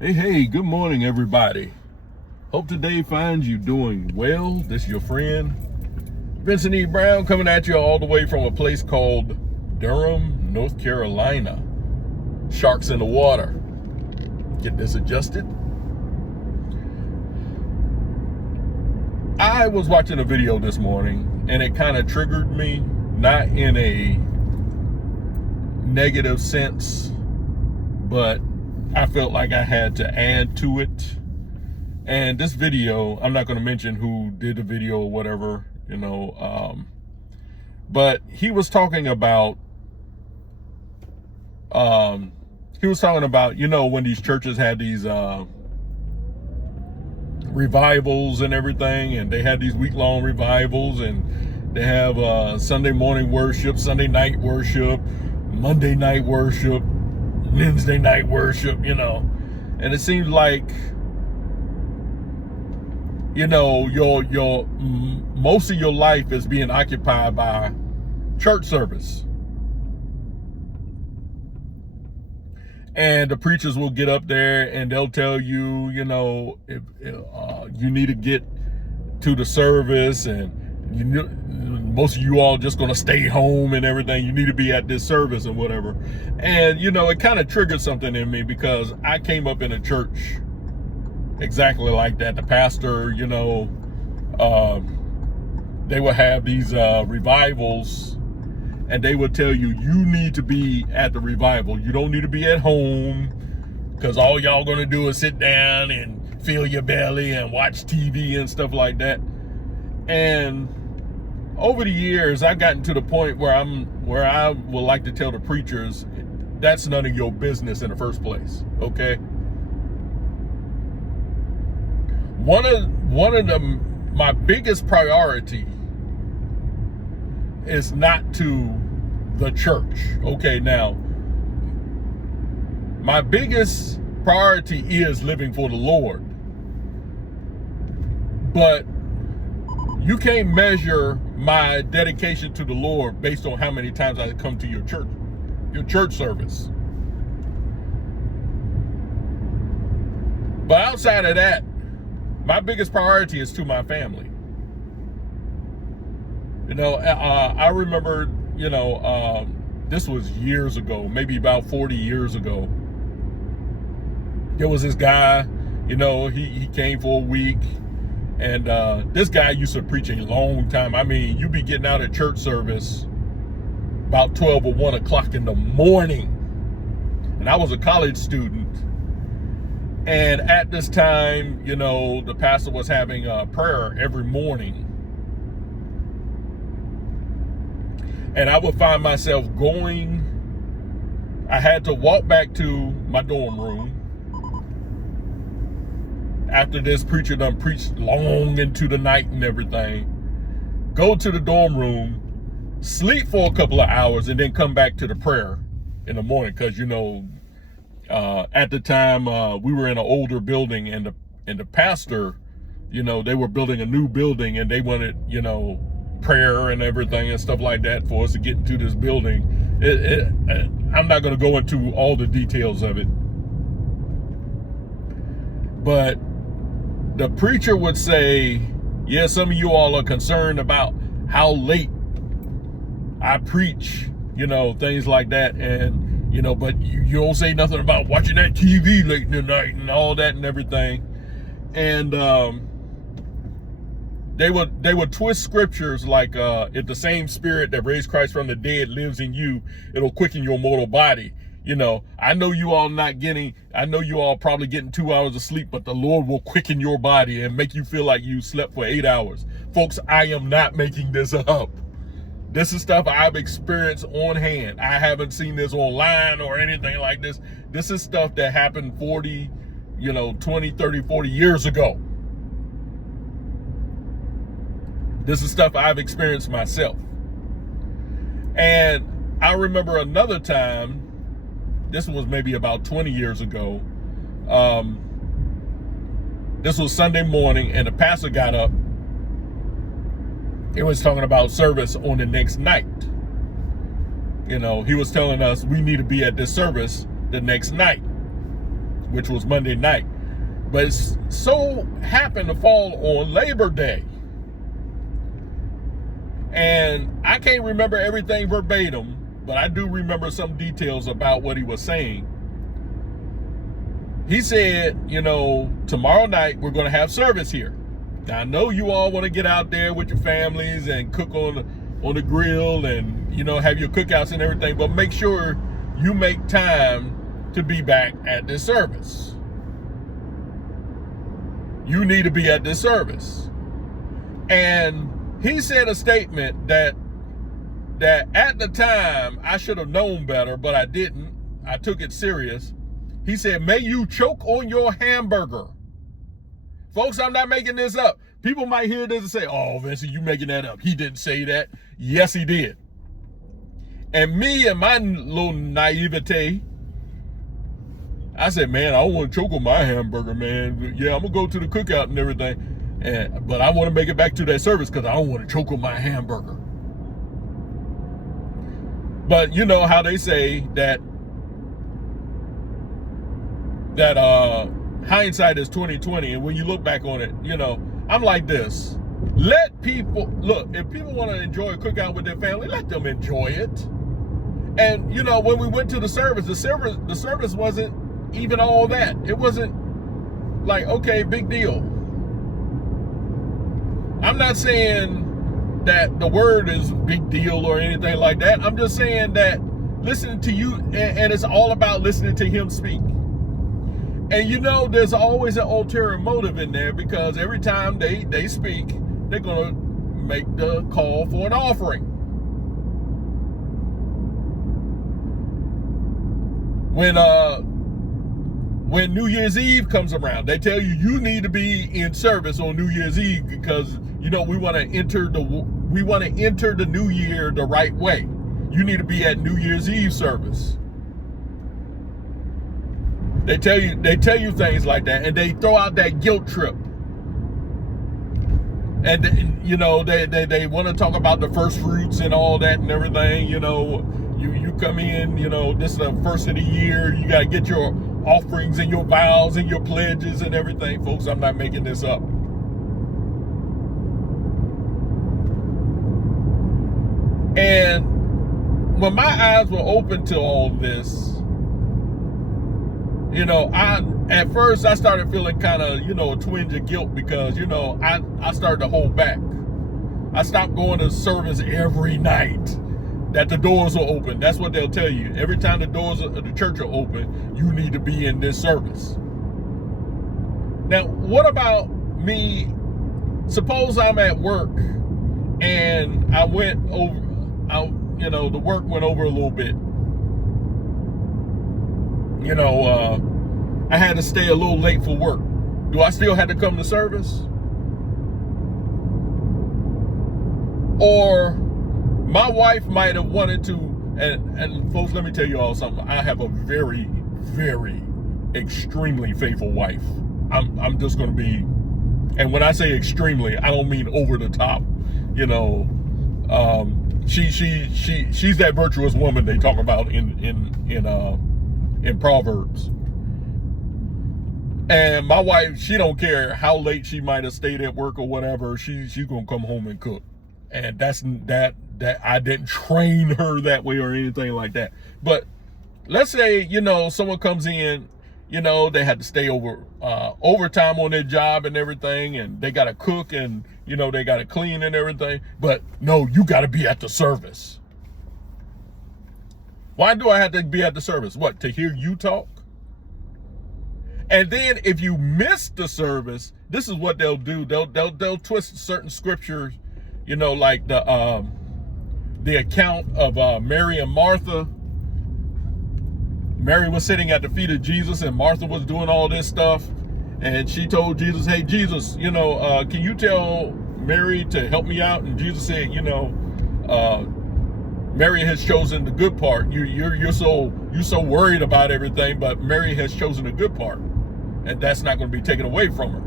Hey, good morning, everybody. Hope today finds you doing well. This is your friend, Vincent E. Brown, coming at you all the way from a place called Durham, North Carolina. Sharks in the water. Get this adjusted. I was watching a video this morning, and it kind of triggered me, not in a negative sense, but I felt like I had to add to it. And this video, I'm not going to mention who did the video or whatever, but he was talking about, when these churches had these revivals and everything, and they had these week-long revivals, and they have Sunday morning worship, Sunday night worship, Monday night worship, Wednesday night worship, and it seems like, your most of your life is being occupied by church service. And the preachers will get up there and they'll tell you, if you need to get to the service, and most of you all just going to stay home and everything. You need to be at this service and whatever. And, it kind of triggered something in me, because I came up in a church exactly like that. The pastor, they would have these revivals, and they would tell you, you need to be at the revival. You don't need to be at home, because all y'all going to do is sit down and fill your belly and watch TV and stuff like that. And over the years, I've gotten to the point where I would like to tell the preachers, that's none of your business in the first place, okay? One of my biggest priority is not to the church. Okay, now, my biggest priority is living for the Lord. But you can't measure my dedication to the Lord based on how many times I come to your church service. But outside of that, my biggest priority is to my family. I remember, this was years ago, maybe about 40 years ago. There was this guy, he came for a week. And this guy used to preach a long time. I mean, you'd be getting out of church service about 12 or 1 o'clock in the morning. And I was a college student. And at this time, the pastor was having a prayer every morning. And I would find myself I had to walk back to my dorm room after this preacher done preached long into the night and everything, go to the dorm room, sleep for a couple of hours, and then come back to the prayer in the morning. Because, at the time, we were in an older building, and the pastor, they were building a new building, and they wanted, prayer and everything and stuff like that for us to get into this building. I'm not going to go into all the details of it. But the preacher would say, yeah, some of you all are concerned about how late I preach, things like that. And, but you don't say nothing about watching that TV late in the night and all that and everything. And they would twist scriptures like, if the same spirit that raised Christ from the dead lives in you, it'll quicken your mortal body. I know you all probably getting 2 hours of sleep, but the Lord will quicken your body and make you feel like you slept for 8 hours. Folks, I am not making this up. This is stuff I've experienced on hand. I haven't seen this online or anything like this. This is stuff that happened 20, 30, 40 years ago. This is stuff I've experienced myself. And I remember another time, this was maybe about 20 years ago. This was Sunday morning, and the pastor got up. He was talking about service on the next night. He was telling us we need to be at this service the next night. which was Monday night. But it so happened to fall on Labor Day. And I can't remember everything verbatim, but I do remember some details about what he was saying. He said, you know, tomorrow night we're going to have service here. Now, I know you all want to get out there with your families and cook on the grill and, you know, have your cookouts and everything, but make sure you make time to be back at this service. You need to be at this service. And he said a statement that at the time I should have known better, but I didn't. I took it serious. He said, may you choke on your hamburger. Folks, I'm not making this up. People might hear this and say, oh, Vincent, you making that up. He didn't say that. Yes, he did. And me and my little naivete, I said, man, I don't want to choke on my hamburger, man. Yeah, I'm going to go to the cookout and everything. But I want to make it back to that service because I don't want to choke on my hamburger. But you know how they say that hindsight is 20/20, and when you look back on it, you know, I'm like this. Let people look, if people want to enjoy a cookout with their family, let them enjoy it. And you know, when we went to the service wasn't even all that. It wasn't like, okay, big deal. I'm not saying that the word is big deal or anything like that. I'm just saying that listening to you, and it's all about listening to him speak. And you know, there's always an ulterior motive in there, because every time they speak, they're going to make the call for an offering. When New Year's Eve comes around, they tell you you need to be in service on New Year's Eve because, you know, we want to enter the new year the right way. You need to be at New Year's Eve service. They tell you things like that, and they throw out that guilt trip. And you know, they want to talk about the first fruits and all that and everything. You know, you come in, you know, this is the first of the year. You got to get your offerings and your vows and your pledges and everything. Folks, I'm not making this up. And when my eyes were open to all this, you know, at first I started feeling kind of, you know, a twinge of guilt because, you know, I started to hold back. I stopped going to service every night that the doors are open. That's what they'll tell you. Every time the doors of the church are open, you need to be in this service. Now, what about me? Suppose I'm at work and the work went over a little bit. You know, I had to stay a little late for work. Do I still have to come to service? Or my wife might have wanted to, and folks, let me tell you all something. I have a very, very extremely faithful wife. I'm just going to be, and when I say extremely, I don't mean over the top. You know, she's that virtuous woman they talk about in Proverbs. And my wife, she don't care how late she might have stayed at work or whatever. She's gonna come home and cook. And that's that I didn't train her that way or anything like that. But let's say, you know, someone comes in, you know, they had to stay over overtime on their job and everything, and they gotta cook and, you know, they gotta clean and everything. But no, you gotta be at the service. Why do I have to be at the service? What, to hear you talk? And then if you miss the service, this is what they'll do. They'll twist certain scriptures, you know, like the account of Mary and Martha. Mary was sitting at the feet of Jesus, and Martha was doing all this stuff. And she told Jesus, "Hey, Jesus, you know, can you tell Mary to help me out?" And Jesus said, "You know, Mary has chosen the good part. You're so worried about everything, but Mary has chosen the good part, and that's not going to be taken away from her."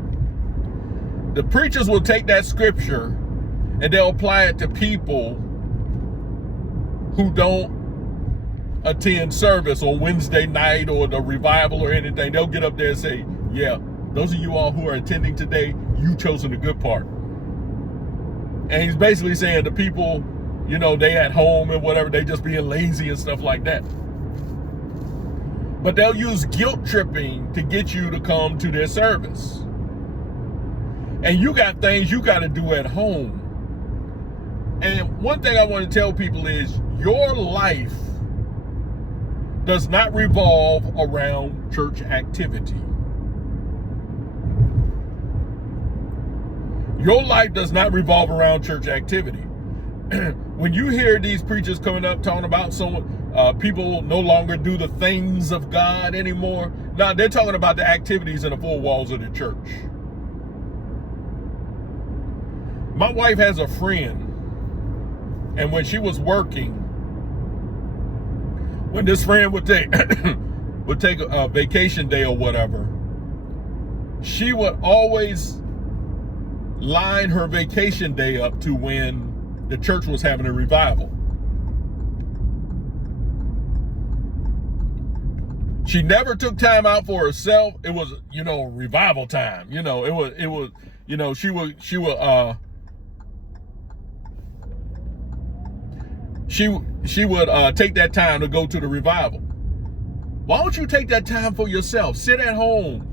The preachers will take that scripture and they'll apply it to people who don't attend service on Wednesday night or the revival or anything, they'll get up there and say, yeah, those of you all who are attending today, you chosen the good part. And he's basically saying the people, you know, they at home and whatever, they just being lazy and stuff like that. But they'll use guilt tripping to get you to come to their service. And you got things you got to do at home. And one thing I want to tell people is your life does not revolve around church activity. Your life does not revolve around church activity. When you hear these preachers coming up talking about people no longer do the things of God anymore. Now they're talking about the activities in the four walls of the church. My wife has a friend, and when she was working, when this friend would take a vacation day or whatever, she would always line her vacation day up to when the church was having a revival. She never took time out for herself. It was, revival time. It was, she would take that time to go to the revival. Why don't you take that time for yourself? Sit at home.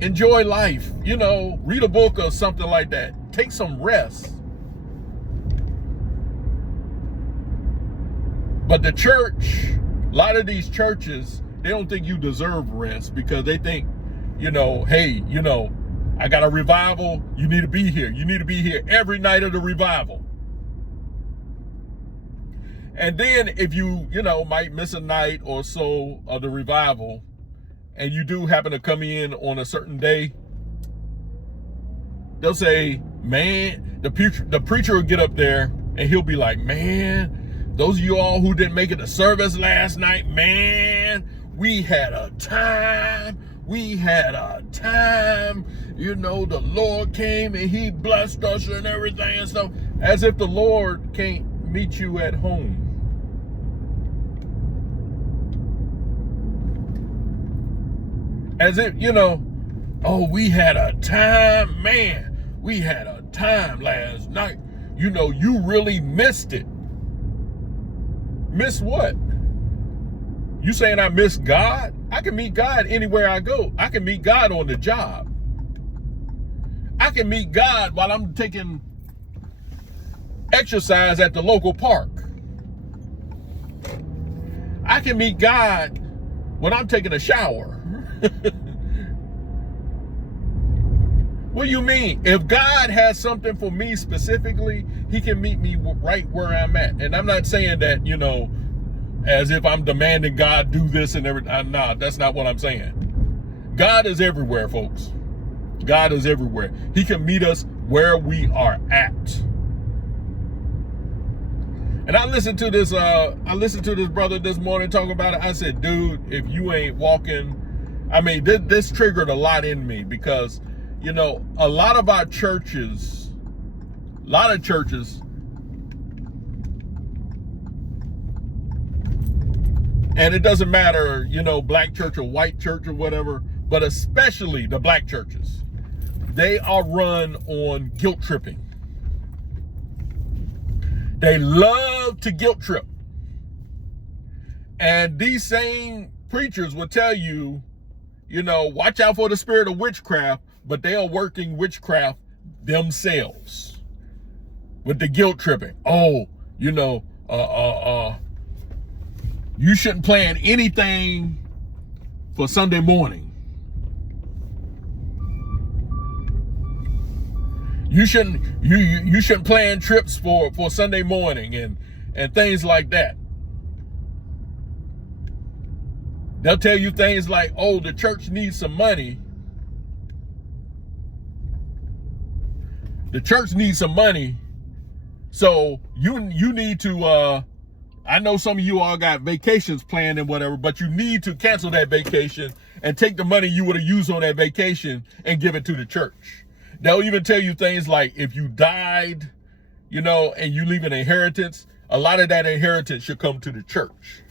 Enjoy life. Read a book or something like that. Take some rest. But the church, a lot of these churches, they don't think you deserve rest because they think, hey, I got a revival. You need to be here. You need to be here every night of the revival. And then if you, might miss a night or so of the revival, and you do happen to come in on a certain day, they'll say, man, the preacher will get up there and he'll be like, man, those of you all who didn't make it to service last night, man, we had a time. We had a time. The Lord came and he blessed us and everything and stuff. As if the Lord can't meet you at home. As if, oh, we had a time, man. We had a time last night. You really missed it. Miss what? You saying I miss God? I can meet God anywhere I go. I can meet God on the job. I can meet God while I'm taking exercise at the local park. I can meet God when I'm taking a shower. What do you mean? If God has something for me specifically, he can meet me right where I'm at. And I'm not saying that, as if I'm demanding God do this and everything. Nah, that's not what I'm saying. God is everywhere, folks. God is everywhere. He can meet us where we are at. And I listened to this brother this morning talking about it. I said, dude, if you ain't walking, this triggered a lot in me because, a lot of our churches, and it doesn't matter, black church or white church or whatever, but especially the black churches, they are run on guilt tripping. They love to guilt trip. And these same preachers will tell you, watch out for the spirit of witchcraft, but they are working witchcraft themselves with the guilt tripping. Oh, you shouldn't plan anything for Sunday morning. You shouldn't plan trips for Sunday morning and things like that. They'll tell you things like, oh, the church needs some money. The church needs some money. So you need to, I know some of you all got vacations planned and whatever, but you need to cancel that vacation and take the money you would have used on that vacation and give it to the church. They'll even tell you things like, if you died, and you leave an inheritance, a lot of that inheritance should come to the church.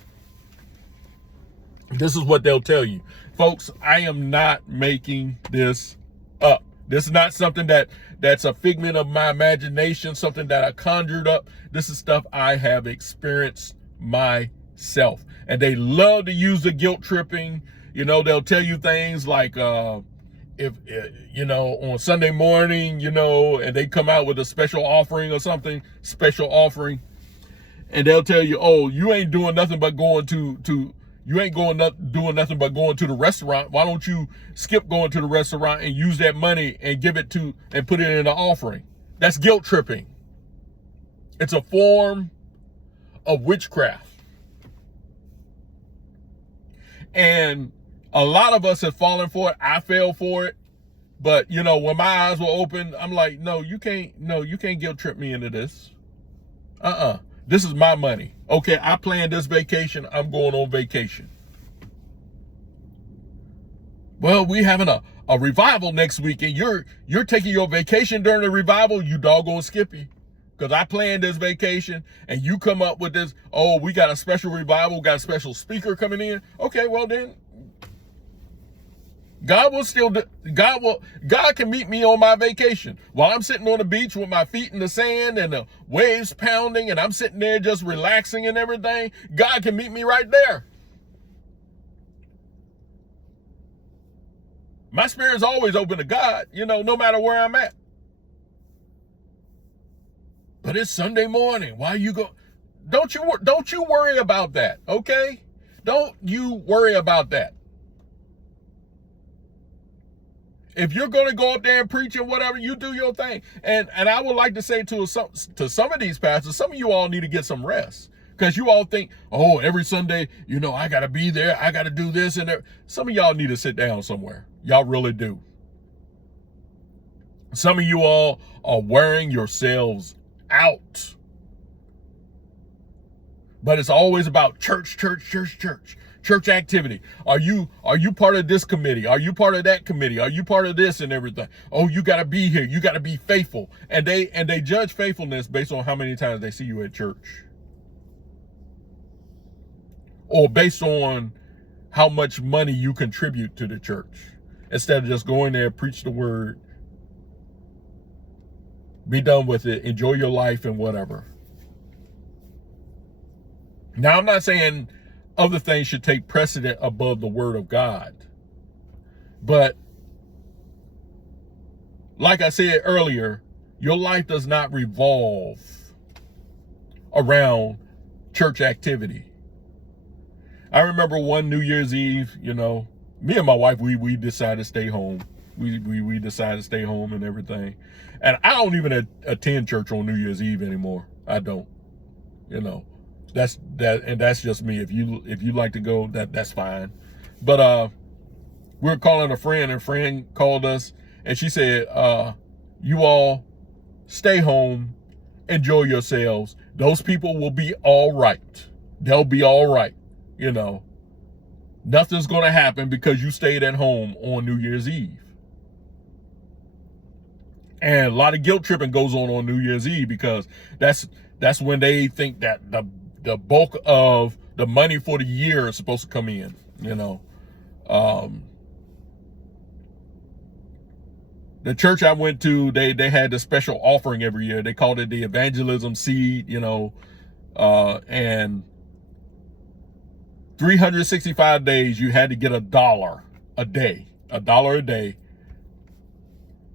This is what they'll tell you. Folks, I am not making this up. This is not something that's a figment of my imagination, something that I conjured up. This is stuff I have experienced myself. And they love to use the guilt tripping. You know, they'll tell you things like, if you know, on Sunday morning, you know, and they come out with a special offering or something, special offering, and they'll tell you, oh, you ain't doing nothing but going to you ain't doing nothing but going to the restaurant. Why don't you skip going to the restaurant and use that money and give it to and put it in an offering? That's guilt tripping. It's a form of witchcraft. And a lot of us have fallen for it. I fell for it. But, you know, when my eyes were open, I'm like, no, you can't guilt trip me into this. This is my money. Okay, I planned this vacation. I'm going on vacation. Well, we having a revival next week, and you're taking your vacation during the revival, you doggone Skippy. Because I planned this vacation, and you come up with this, oh, we got a special revival, got a special speaker coming in. Okay, well then, God can meet me on my vacation while I'm sitting on the beach with my feet in the sand and the waves pounding, and I'm sitting there just relaxing and everything. God can meet me right there. My spirit's always open to God, you know, no matter where I'm at. But it's Sunday morning. Why you go? Don't you worry about that, okay? Don't you worry about that. If you're going to go up there and preach and whatever, you do your thing. And I would like to say to some of these pastors, some of you all need to get some rest. Because you all think, oh, every Sunday, you know, I got to be there. I got to do this and that. Some of y'all need to sit down somewhere. Y'all really do. Some of you all are wearing yourselves out. But it's always about church activity. Are you part of this committee? Are you part of that committee? Are you part of this and everything? Oh, you got to be here. You got to be faithful. And they judge faithfulness based on how many times they see you at church. Or based on how much money you contribute to the church. Instead of just going there, preach the word, be done with it, enjoy your life and whatever. Now, I'm not saying other things should take precedent above the word of God. But like I said earlier, your life does not revolve around church activity. I remember one New Year's Eve, you know, me and my wife, we decided to stay home. We decided to stay home and everything. And I don't even attend church on New Year's Eve anymore. I don't, you know. That's just me. If you like to go, that's fine. But we're calling a friend, and a friend called us, and she said, you all stay home, enjoy yourselves. Those people will be all right. They'll be all right. You know, nothing's going to happen because you stayed at home on New Year's Eve. And a lot of guilt tripping goes on New Year's Eve, because that's when they think that the bulk of the money for the year is supposed to come in, you know. The church I went to, they had the special offering every year. They called it the evangelism seed, you know, and 365 days you had to get $1 a day, $1 a day.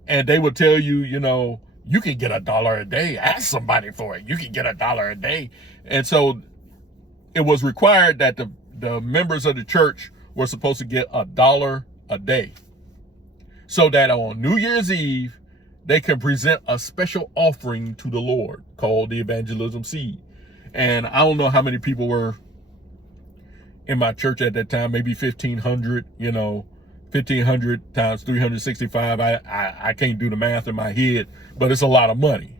And they would tell you, you know, you can get $1 a day. Ask somebody for it. You can get $1 a day. And so it was required that the members of the church were supposed to get $1 a day, so that on New Year's Eve, they can present a special offering to the Lord called the evangelism seed. And I don't know how many people were in my church at that time, maybe 1,500, you know, 1,500 times 365. I can't do the math in my head, but it's a lot of money.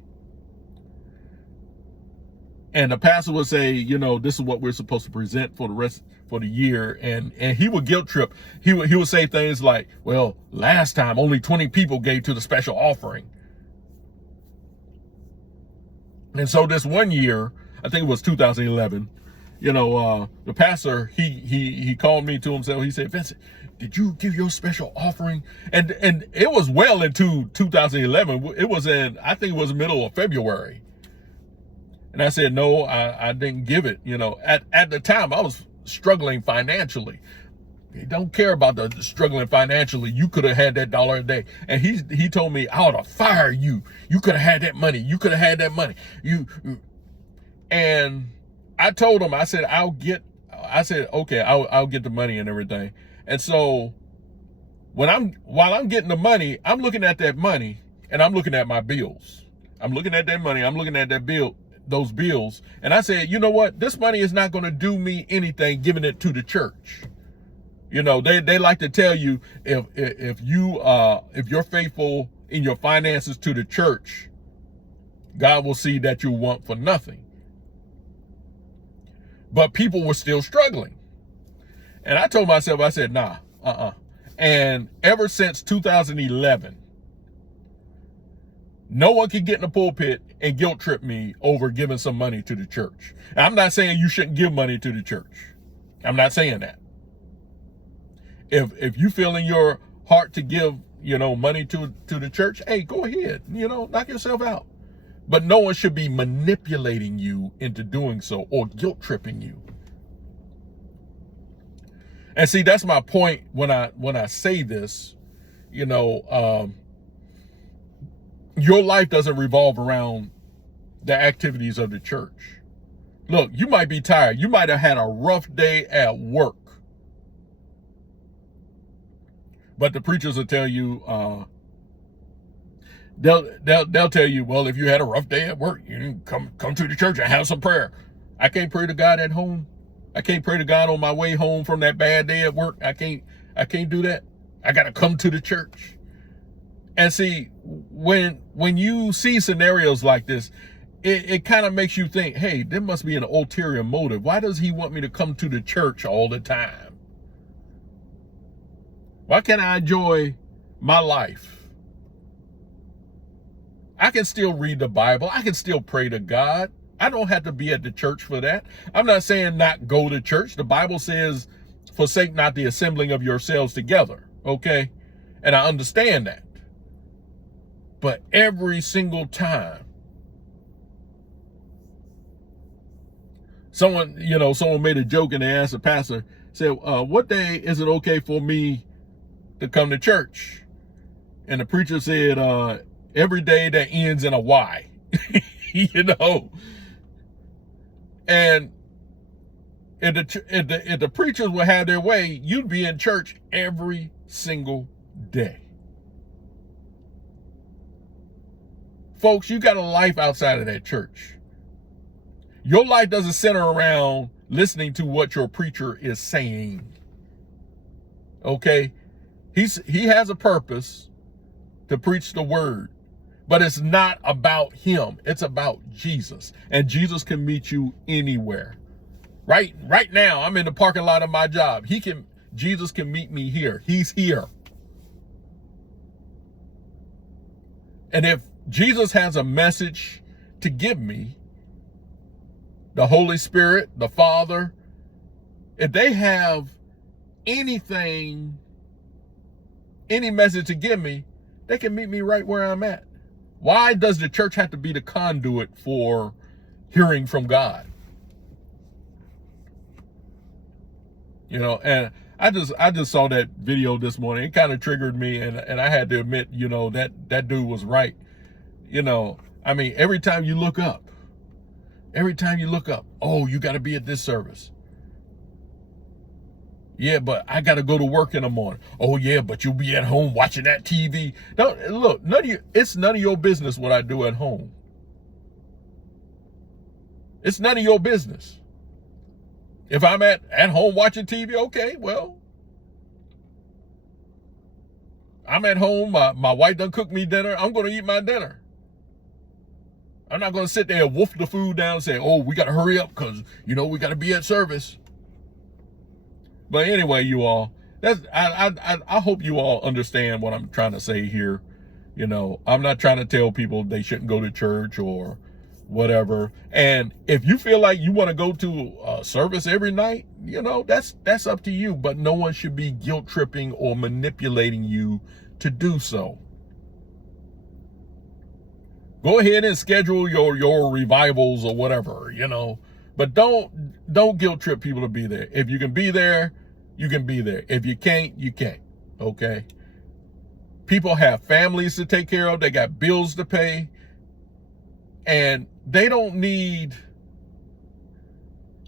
And the pastor would say, you know, this is what we're supposed to present for the year. And he would guilt trip. He would say things like, well, last time only 20 people gave to the special offering. And so this one year, I think it was 2011. The pastor, he called me to himself. He said, Vincent, did you give your special offering? And it was well into 2011. It was I think it was middle of February. And I said, no, I didn't give it. At the time I was struggling financially. He don't care about the struggling financially. You could have had that $1 a day. And he told me, I ought to fire you. You could have had that money. You could have had that money. And I told him, I said, okay, I'll get the money and everything. And so while I'm getting the money, I'm looking at that money and I'm looking at my bills. I'm looking at that money. I'm looking at those bills. And I said, you know what? This money is not going to do me anything giving it to the church. They like to tell you if you're faithful in your finances to the church, God will see that you want for nothing. But people were still struggling. And I told myself, I said, nah, And ever since 2011, no one can get in the pulpit and guilt trip me over giving some money to the church. And I'm not saying you shouldn't give money to the church. I'm not saying that. If you feel in your heart to give, money to the church, hey, go ahead, knock yourself out. But no one should be manipulating you into doing so or guilt tripping you. And see, that's my point when I say this, your life doesn't revolve around the activities of the church. Look, you might be tired. You might have had a rough day at work. But the preachers will tell you, they'll tell you, well, if you had a rough day at work, you can come to the church and have some prayer. I can't pray to God at home. I can't pray to God on my way home from that bad day at work. I can't do that. I got to come to the church. And see, when you see scenarios like this, it kind of makes you think, hey, there must be an ulterior motive. Why does he want me to come to the church all the time? Why can't I enjoy my life? I can still read the Bible. I can still pray to God. I don't have to be at the church for that. I'm not saying not go to church. The Bible says, forsake not the assembling of yourselves together. Okay? And I understand that. But every single time someone made a joke and they asked the pastor, said, what day is it okay for me to come to church? And the preacher said, every day that ends in a Y. And if the preachers would have their way, you'd be in church every single day. Folks, you got a life outside of that church. Your life doesn't center around listening to what your preacher is saying. Okay? He has a purpose to preach the word, but it's not about him. It's about Jesus, and Jesus can meet you anywhere. Right now, I'm in the parking lot of my job. Jesus can meet me here. He's here. And if Jesus has a message to give me, the Holy Spirit, the Father, if they have any message to give me, they can meet me right where I'm at. Why does the church have to be the conduit for hearing from God? And I just saw that video this morning. It kind of triggered me, and I had to admit, that dude was right. Every time you look up, oh, you got to be at this service. Yeah, but I got to go to work in the morning. Oh, yeah, but you'll be at home watching that TV. Look, it's none of your business what I do at home. It's none of your business. If I'm at home watching TV, okay, well, I'm at home. My wife done cooked me dinner. I'm going to eat my dinner. I'm not going to sit there and wolf the food down and say, oh, we got to hurry up because, we got to be at service. But anyway, you all, I hope you all understand what I'm trying to say here. I'm not trying to tell people they shouldn't go to church or whatever. And if you feel like you want to go to a service every night, that's up to you. But no one should be guilt tripping or manipulating you to do so. Go ahead and schedule your revivals or whatever, but don't guilt trip people to be there. If you can be there, you can be there. If you can't, you can't. Okay. People have families to take care of. They got bills to pay. And they don't need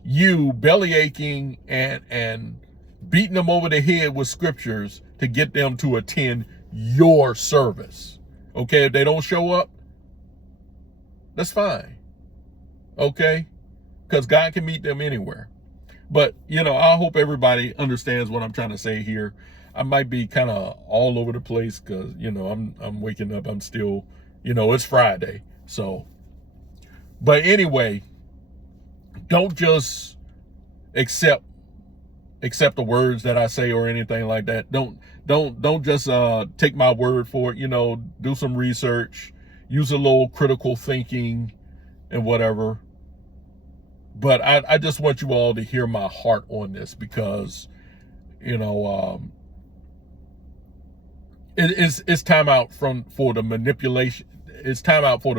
you belly aching and beating them over the head with scriptures to get them to attend your service. Okay, if they don't show up, that's fine. Okay? Because God can meet them anywhere. But, I hope everybody understands what I'm trying to say here. I might be kind of all over the place because, I'm waking up. I'm still, it's Friday. So, but anyway, don't just accept the words that I say or anything like that. Don't just take my word for it. Do some research, use a little critical thinking and whatever. But I just want you all to hear my heart on this because, it's time out for the manipulation. It's time out for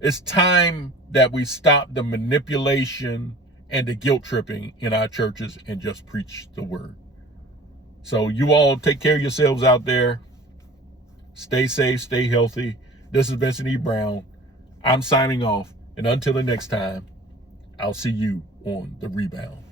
it's time that we stop the manipulation and the guilt tripping in our churches and just preach the word. So you all take care of yourselves out there. Stay safe, stay healthy. This is Vincent E. Brown. I'm signing off. And until the next time, I'll see you on the rebound.